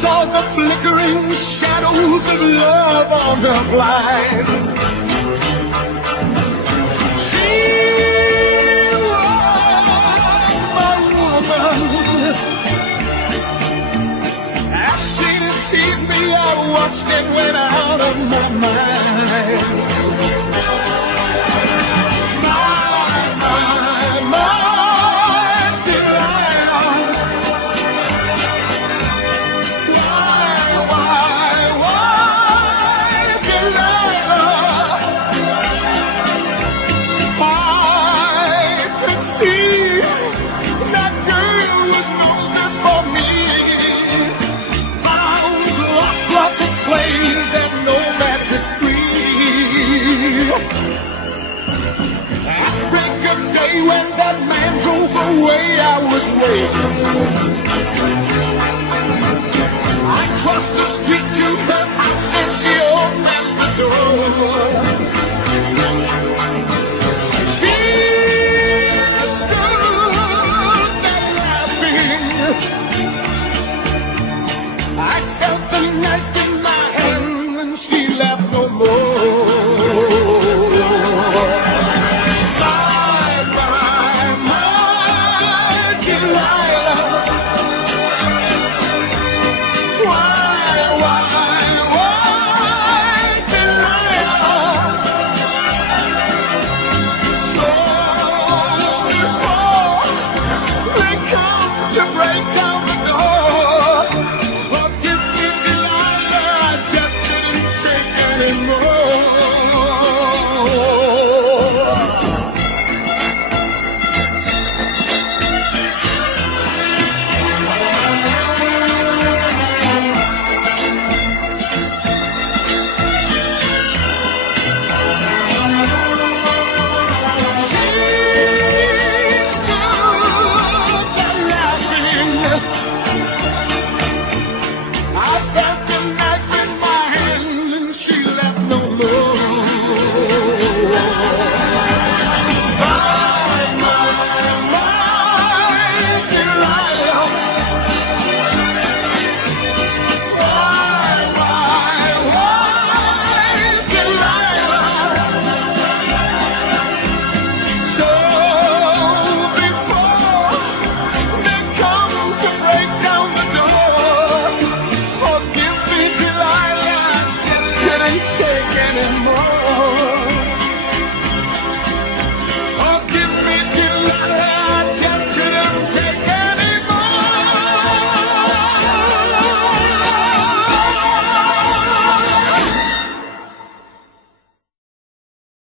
saw the flickering shadows of love on her blind. She was my woman. As she deceived me, I watched it went out of my mind. See, that girl was no good for me. I was lost like a slave that no man could free. At break of day when that man drove away, I was waiting. I crossed the street to her house and she opened the door. I felt the knife in my hand when she left no more. My Delilah. Why, Delilah? So before they come to break down the door, forgive me, Delilah, I just couldn't take anymore. She stood there laughing. I felt the knife in my hand and she left no more. My Delilah. Why, Delilah? So before they come to break down the door, forgive me, Delilah, I just couldn't take anymore.